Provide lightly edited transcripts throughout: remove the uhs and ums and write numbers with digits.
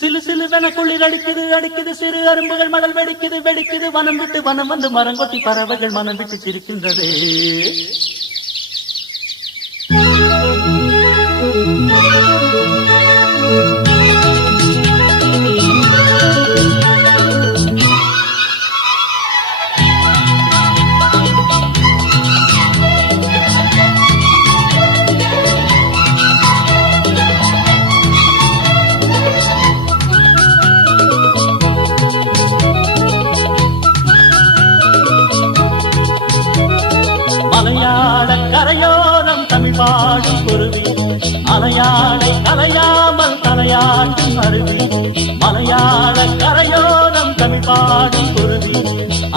சிலு சிலுவென குளிர் அடிக்குது அடிக்குது சிறு அரும்புகள் மடல் வெடிக்குது வெடிக்குது வனம் விட்டு வனம் வந்து மரங்கொத்தி பறவைகள் மனம் விட்டு சிரிக்கின்றது. மலையாள கரையோரம் தமிழ் பாடும் குருவி அலையாளை கலையாமல் தலையாட்டும் அருவி. மலையாள கரையோரம் தமிழ் பாடும் குருவி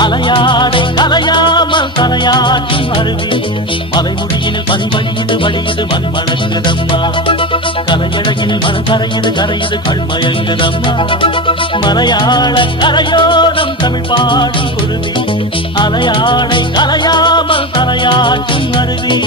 அலையாளை கலையாமல் தலையாட்டும் அருவி. மலைமுடியினில் பனி வழியுது வழியுது மண் மணக்குதம்மா. கலையழகினில் மனம் கரையுது கரையுது கண்மயங்குதம்மா. மலையாள கரையோரம் தமிழ் பாடும் குருவி அலையாளை கலையாமல் தலையாட்டும் அருவி.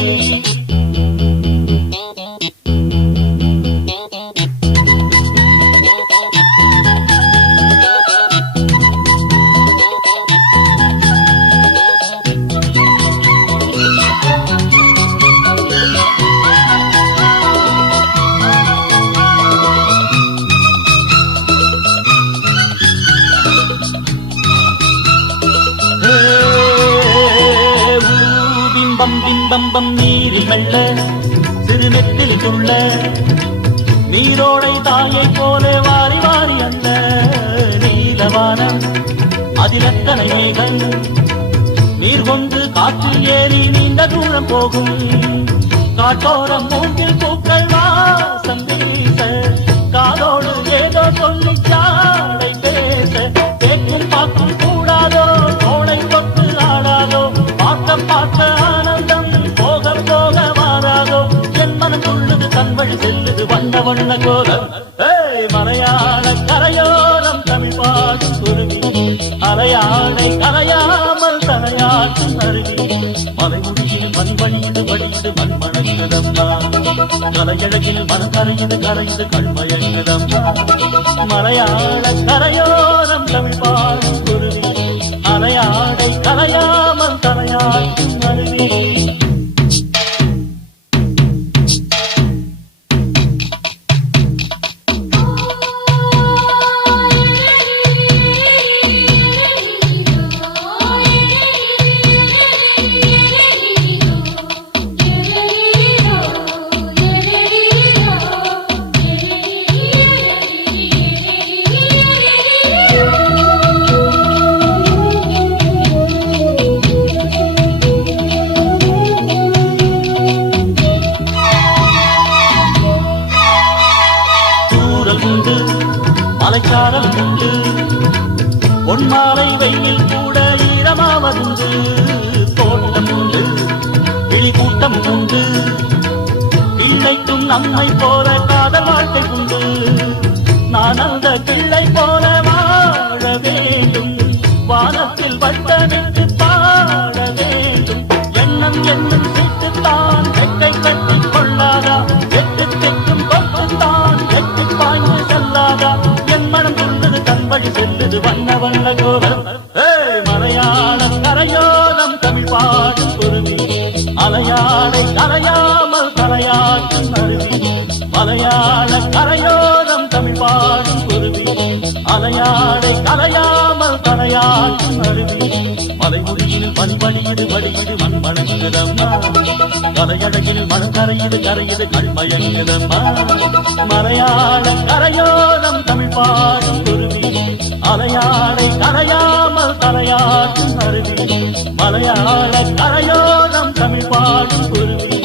பிம்பம் நீரில் மெல்ல சிறு நெத்திலி துள்ள நீரோடை தாயை போல வாரி வாரி அந்த நீலவானம் அதில் எத்தனை மேகம் நீர் கொண்டு காற்றில் ஏறி நீண்ட தூரம் போகும். காட்டோரம் மூங்கில் பூக்கள் வாசம் வீச காதோடு ஏதோ சொல்லி சாடை பேச கேட்கும் பார்க்கும் கூடாதோ தோளை தொட்டு ஆடாதோ பார்க்க பார்க்க ஆனந்தம் போக போக மாறாதோ என் மனம் துள்ளுது தன் வழி செல்லுது வண்ண வண்ண கோலம். மலையாள கரையோரம் தமிழ் பாடும் குருவி அலையாளை கரையாமல் தலையாட்டும் அருவி. மலைமுடியில் மண் வழியுது வழியுது மண் மணங்குதம்மா. கலையழகில் மனம் கரையுது கரையுது கண்மயங்குதம்மா. மலையாள கரையோரம் தமிழ் பாடும் குருவி அலையாளை கரையாமல் தலையாட்டும் அருவி. மலைச்சாரல் உண்டு பொன்மாலை வெயில் கூட ஈரமாவதுண்டு. தோட்டம் உண்டு கிளி கூட்டம் உண்டு பிள்ளைக்கும் நம்மை போல காதல் வாழ்க்கை உண்டு. நான் அந்த பிள்ளை போல வாழ வேண்டும் வானத்தில் வட்டமிட்டு பாட வேண்டும். எண்ணம் என்னும் சீட்டுத்தான் வெட்டை கட்டி கொள்ளாதா எட்டு தெற்றும் கொட்டுத்தான் எட்டு பாய்ந்து செல்லாதா. என் மனம் துள்ளுது தன் வழி செல்லுது வண்ண வண்ண கோலம். மலையாள கரையோரம் தமிழ் பாடும் குருவி அலையாளை கரையாமல் தலையாட்டும் அருவி. மலையாள கரையோரம் தமிழ் பாடும் குருவி அலையாளை கரையாமல் தலையாட்டும் அருவி. மலைமுடியில் பனி வழியுது வழியுது மண் மணங்குதம்மா. கலையழகில் மனம் கரையுது கரையுது கண்மயங்குதம்மா. மலையாள கரையோரம் தமிழ் பாடும் குருவி அலையாளை கரையாமல் தலையாட்டும் அருவி. மலையாள கரையோரம் தமிழ் பாடும் குருவி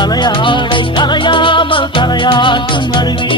அலையாளை கரையாமல் தலையாட்டும் அருவி.